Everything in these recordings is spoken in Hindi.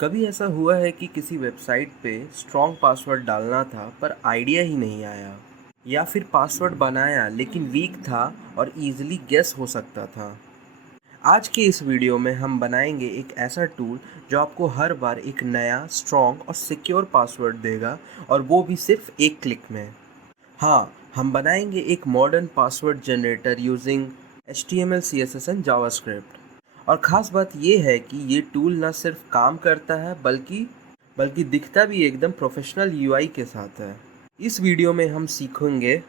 कभी ऐसा हुआ है कि किसी वेबसाइट पे स्ट्रॉन्ग पासवर्ड डालना था पर आइडिया ही नहीं आया, या फिर पासवर्ड बनाया लेकिन वीक था और इजीली गेस हो सकता था। आज के इस वीडियो में हम बनाएंगे एक ऐसा टूल जो आपको हर बार एक नया स्ट्रॉन्ग और सिक्योर पासवर्ड देगा, और वो भी सिर्फ एक क्लिक में। हाँ, हम बनाएंगे एक modern password generator using HTML, CSS and JavaScript. और ख़ास बात ये है कि ये टूल ना सिर्फ काम करता है बल्कि दिखता भी एकदम प्रोफेशनल UI के साथ है। इस वीडियो में हम सीखेंगे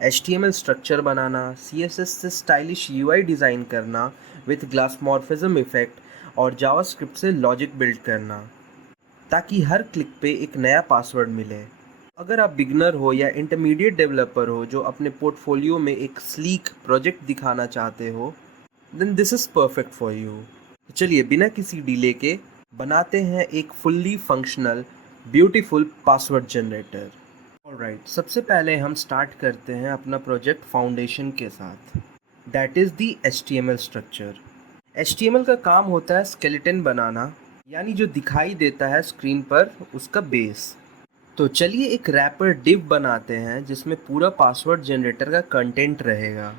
HTML स्ट्रक्चर बनाना, CSS से स्टाइलिश UI डिज़ाइन करना विथ ग्लासमॉर्फिज्म इफ़ेक्ट, और जावास्क्रिप्ट से लॉजिक बिल्ड करना, ताकि हर क्लिक पे एक नया पासवर्ड मिले। अगर आप बिगनर हो या इंटरमीडिएट डेवलपर हो जो अपने पोर्टफोलियो में एक स्लीक प्रोजेक्ट दिखाना चाहते हो, then this is perfect for you. चलिए बिना किसी डिले के बनाते हैं एक fully functional beautiful password generator. Alright, सबसे पहले हम स्टार्ट करते हैं अपना प्रोजेक्ट फाउंडेशन के साथ, that is the HTML structure. HTML का काम होता है स्केलेटन बनाना, यानी जो दिखाई देता है स्क्रीन पर उसका बेस। तो चलिए एक रैपर डिव बनाते हैं जिसमें पूरा पासवर्ड जनरेटर का कंटेंट रहेगा।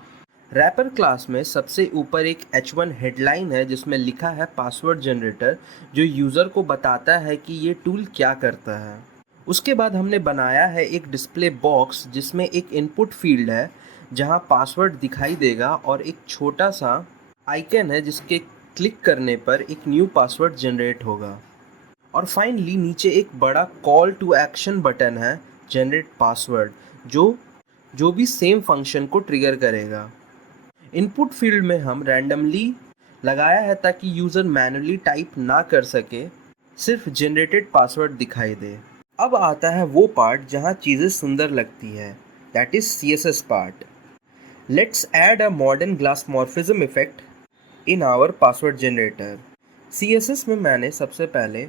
रैपर क्लास में सबसे ऊपर एक H1 हेडलाइन है जिसमें लिखा है पासवर्ड जनरेटर, जो यूज़र को बताता है कि ये टूल क्या करता है। उसके बाद हमने बनाया है एक डिस्प्ले बॉक्स जिसमें एक इनपुट फील्ड है जहां पासवर्ड दिखाई देगा, और एक छोटा सा आइकन है जिसके क्लिक करने पर एक न्यू पासवर्ड जनरेट होगा। और फाइनली नीचे एक बड़ा कॉल टू एक्शन बटन है, जनरेट पासवर्ड, जो भी सेम फंक्शन को ट्रिगर करेगा। इनपुट फील्ड में हम रैंडमली लगाया है ताकि यूज़र मैन्युअली टाइप ना कर सके, सिर्फ जनरेटेड पासवर्ड दिखाई दे। अब आता है वो पार्ट जहाँ चीज़ें सुंदर लगती है, that is CSS part. Let's add a modern glassmorphism effect in our password generator. CSS में मैंने सबसे पहले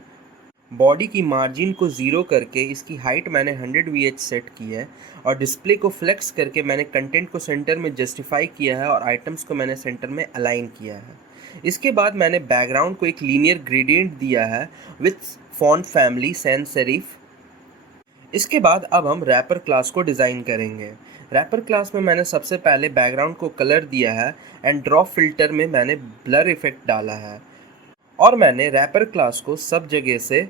बॉडी की मार्जिन को 0 करके इसकी हाइट मैंने 100 VH सेट की है, और डिस्प्ले को फ्लेक्स करके मैंने कंटेंट को सेंटर में जस्टिफाई किया है और आइटम्स को मैंने सेंटर में अलाइन किया है। इसके बाद मैंने बैकग्राउंड को एक लीनियर ग्रेडियंट दिया है with font family sans serif. इसके बाद अब हम रैपर क्लास को डिज़ाइन करेंगे। रैपर क्लास में मैंने सबसे पहले बैकग्राउंड को कलर दिया है एंड ड्रॉप फिल्टर में मैंने ब्लर इफेक्ट डाला है, और मैंने रैपर क्लास को सब जगह से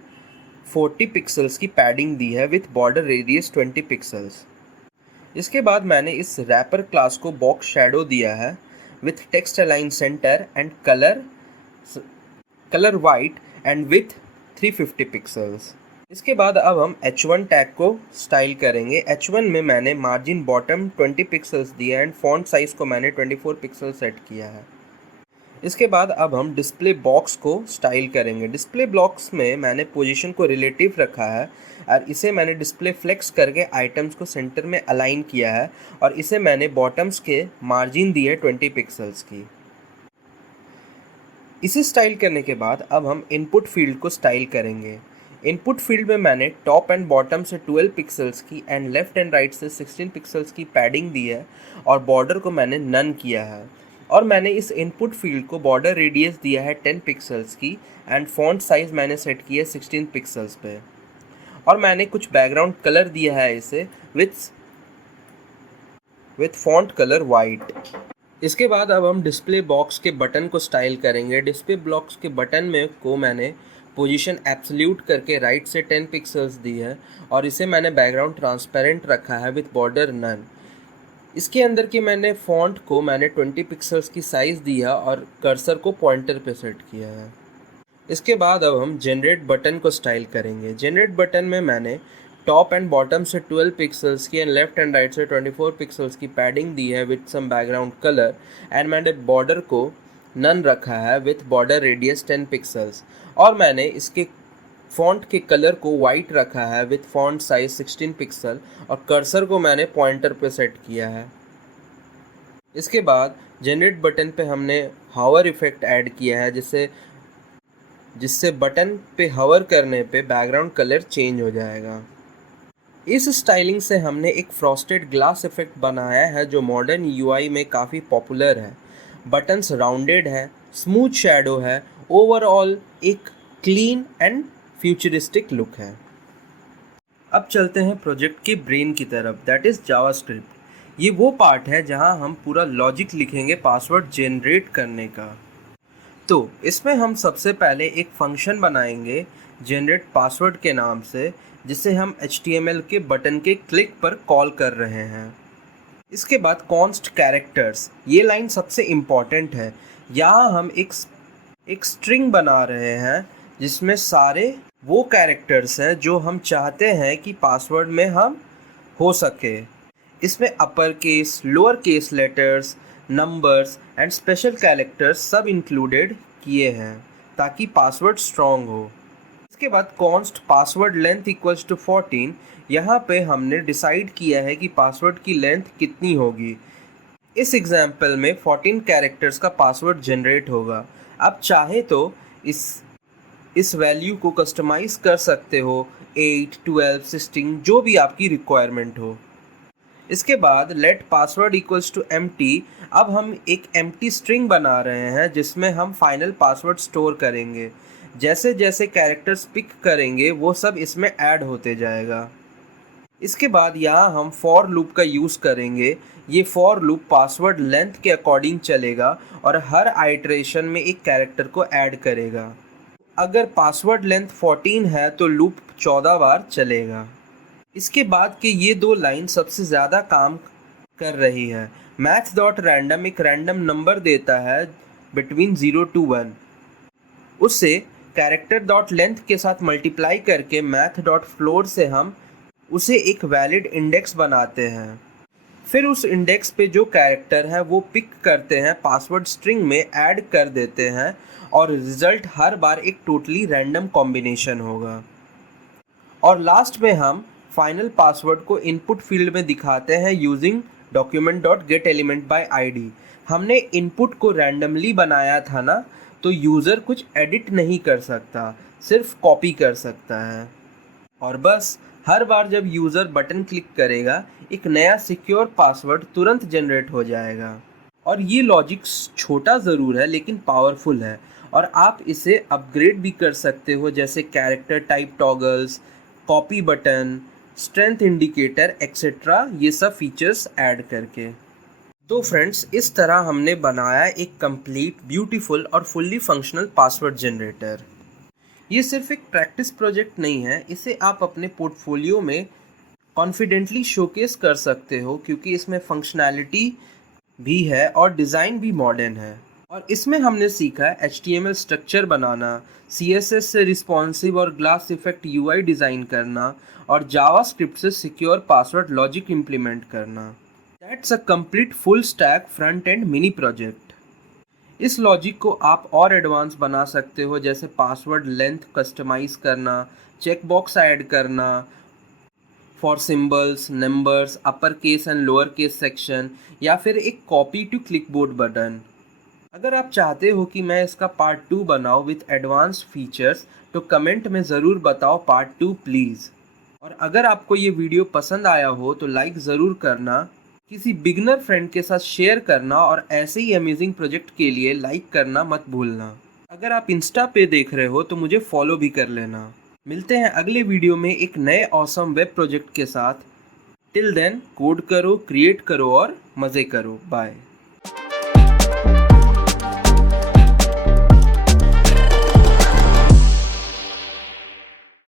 40 पिक्सल्स की पैडिंग दी है विथ बॉर्डर रेडियस 20 पिक्सल्स। इसके बाद मैंने इस रैपर क्लास को बॉक्स शैडो दिया है with text align centre and colour white and with 350 pixels. इसके बाद अब हम H1 टैग को स्टाइल करेंगे। H1 में मैंने मार्जिन बॉटम 20 पिक्सल्स दिया एंड फॉन्ट साइज़ को मैंने 24 पिक्सल सेट किया है। इसके बाद अब हम डिस्प्ले बॉक्स को स्टाइल करेंगे। डिस्प्ले बॉक्स में मैंने पोजीशन को रिलेटिव रखा है, और इसे मैंने डिस्प्ले फ्लेक्स करके आइटम्स को सेंटर में अलाइन किया है, और इसे मैंने बॉटम्स के मार्जिन दी है 20 पिक्सल्स की। इसे स्टाइल करने के बाद अब हम इनपुट फील्ड को स्टाइल करेंगे। इनपुट फील्ड में मैंने टॉप एंड बॉटम से 12 पिक्सल्स की एंड लेफ्ट एंड राइट से 16 पिक्सल्स की पैडिंग दी है, और बॉर्डर को मैंने नन किया है। और मैंने इस इनपुट फील्ड को बॉर्डर रेडियस दिया है 10 पिक्सल्स की, एंड फॉन्ट साइज़ मैंने सेट किया है 16 पिक्सल्स पे। और मैंने कुछ बैकग्राउंड कलर दिया है इसे विथ फॉन्ट कलर वाइट। इसके बाद अब हम डिस्प्ले बॉक्स के बटन को स्टाइल करेंगे। डिस्प्ले बॉक्स के बटन में को मैंने पोजीशन एब्सोल्यूट करके राइट से 10 पिक्सल्स दी है, और इसे मैंने बैकग्राउंड ट्रांसपेरेंट रखा है विथ बॉर्डर नन। इसके अंदर के मैंने फ़ॉन्ट को मैंने 20 पिक्सल्स की साइज़ दिया और कर्सर को पॉइंटर पे सेट किया है। इसके बाद अब हम जनरेट बटन को स्टाइल करेंगे। जनरेट बटन में मैंने टॉप एंड बॉटम से 12 पिक्सल्स की एंड लेफ्ट एंड राइट से 24 पिक्सल्स की पैडिंग दी है with some background colour, and मैंने बॉर्डर को नन रखा है विथ बॉर्डर रेडियस 10 पिक्सल्स, और मैंने इसके फ़ॉन्ट के कलर को वाइट रखा है विथ फॉन्ट साइज 16 पिक्सल, और कर्सर को मैंने पॉइंटर पे सेट किया है। इसके बाद जनरेट बटन पे हमने हावर इफेक्ट ऐड किया है, जिससे बटन पे हावर करने पे बैकग्राउंड कलर चेंज हो जाएगा। इस स्टाइलिंग से हमने एक फ्रॉस्टेड ग्लास इफेक्ट बनाया है जो मॉडर्न UI में काफ़ी पॉपुलर है। बटन्स राउंडेड है, स्मूथ शैडो है, ओवरऑल एक क्लीन एंड फ्यूचरिस्टिक लुक है। अब चलते हैं प्रोजेक्ट के ब्रेन की तरफ, दैट इज़ जावास्क्रिप्ट। ये वो पार्ट है जहां हम पूरा लॉजिक लिखेंगे पासवर्ड जनरेट करने का। तो इसमें हम सबसे पहले एक फंक्शन बनाएंगे जनरेट पासवर्ड के नाम से, जिसे हम HTML के बटन के क्लिक पर कॉल कर रहे हैं। इसके बाद कॉन्स्ट कैरेक्टर्स, ये लाइन सबसे इम्पॉर्टेंट है। यहाँ हम एक स्ट्रिंग बना रहे हैं जिसमें सारे वो कैरेक्टर्स हैं जो हम चाहते हैं कि पासवर्ड में हम हो सके। इसमें upper case, lower case letters, numbers and special characters सब इंक्लूडेड किए हैं ताकि पासवर्ड स्ट्रॉन्ग हो। इसके बाद const password length equals to 14। यहाँ पे हमने डिसाइड किया है कि पासवर्ड की लेंथ कितनी होगी। इस एग्जाम्पल में 14 कैरेक्टर्स का पासवर्ड जनरेट होगा। आप चाहे तो इस वैल्यू को कस्टमाइज़ कर सकते हो, 8, 12, 16, जो भी आपकी रिक्वायरमेंट हो। इसके बाद let password equals to empty. अब हम एक एम्प्टी स्ट्रिंग बना रहे हैं जिसमें हम फाइनल पासवर्ड स्टोर करेंगे। जैसे जैसे कैरेक्टर्स पिक करेंगे वो सब इसमें ऐड होते जाएगा। इसके बाद यहाँ हम फॉर लूप का यूज़ करेंगे। ये फॉर लूप पासवर्ड लेंथ के अकॉर्डिंग चलेगा और हर आइटरेशन में एक कैरेक्टर को ऐड करेगा। अगर पासवर्ड लेंथ 14 है तो लूप 14 बार चलेगा। इसके बाद के ये दो लाइन सबसे ज़्यादा काम कर रही है। math.random एक रैंडम नंबर देता है बिटवीन 0 to 1। उससे कैरेक्टर डॉट लेंथ के साथ मल्टीप्लाई करके math.floor से हम उसे एक वैलिड इंडेक्स बनाते हैं। फिर उस इंडेक्स पे जो कैरेक्टर है वो पिक करते हैं, पासवर्ड स्ट्रिंग में ऐड कर देते हैं और रिज़ल्ट हर बार एक टोटली रैंडम कॉम्बिनेशन होगा। और लास्ट में हम फाइनल पासवर्ड को इनपुट फील्ड में दिखाते हैं यूजिंग document.getElementById। हमने इनपुट को रैंडमली बनाया था ना, तो यूज़र कुछ एडिट नहीं कर सकता, सिर्फ कॉपी कर सकता है। और बस हर बार जब यूज़र बटन क्लिक करेगा एक नया सिक्योर पासवर्ड तुरंत जनरेट हो जाएगा। और ये लॉजिक छोटा ज़रूर है लेकिन पावरफुल है, और आप इसे अपग्रेड भी कर सकते हो, जैसे character type toggles, copy button, strength indicator etcetera, ये सब फीचर्स ऐड करके। तो फ्रेंड्स, इस तरह हमने बनाया एक कंप्लीट, ब्यूटीफुल और फुल्ली फंक्शनल पासवर्ड जनरेटर। ये सिर्फ एक प्रैक्टिस प्रोजेक्ट नहीं है, इसे आप अपने पोर्टफोलियो में कॉन्फिडेंटली शोकेस कर सकते हो क्योंकि इसमें फंक्शनैलिटी भी है और डिज़ाइन भी मॉडर्न है। और इसमें हमने सीखा है HTML स्ट्रक्चर बनाना, CSS से रिस्पॉन्सिव और ग्लास इफेक्ट UI डिज़ाइन करना और जावास्क्रिप्ट से सिक्योर पासवर्ड लॉजिक इम्प्लीमेंट करना। That's a complete full stack front end mini project. इस लॉजिक को आप और एडवांस बना सकते हो, जैसे पासवर्ड लेंथ कस्टमाइज़ करना, चेकबॉक्स ऐड करना for symbols, numbers, upper case and lower case section, या फिर एक कॉपी टू क्लिकबोर्ड बटन। अगर आप चाहते हो कि मैं इसका पार्ट 2 बनाऊँ विथ एडवांस्ड फीचर्स, तो कमेंट में ज़रूर बताओ पार्ट 2 प्लीज़। और अगर आपको ये वीडियो पसंद आया हो तो लाइक ज़रूर करना, किसी बिगनर फ्रेंड के साथ शेयर करना और ऐसे ही अमेजिंग प्रोजेक्ट के लिए लाइक करना मत भूलना। अगर आप इंस्टा पे देख रहे हो तो मुझे फॉलो भी कर लेना। मिलते हैं अगले वीडियो में एक नए ऑसम वेब प्रोजेक्ट के साथ। टिल देन कोड करो, क्रिएट करो और मज़े करो। बाय।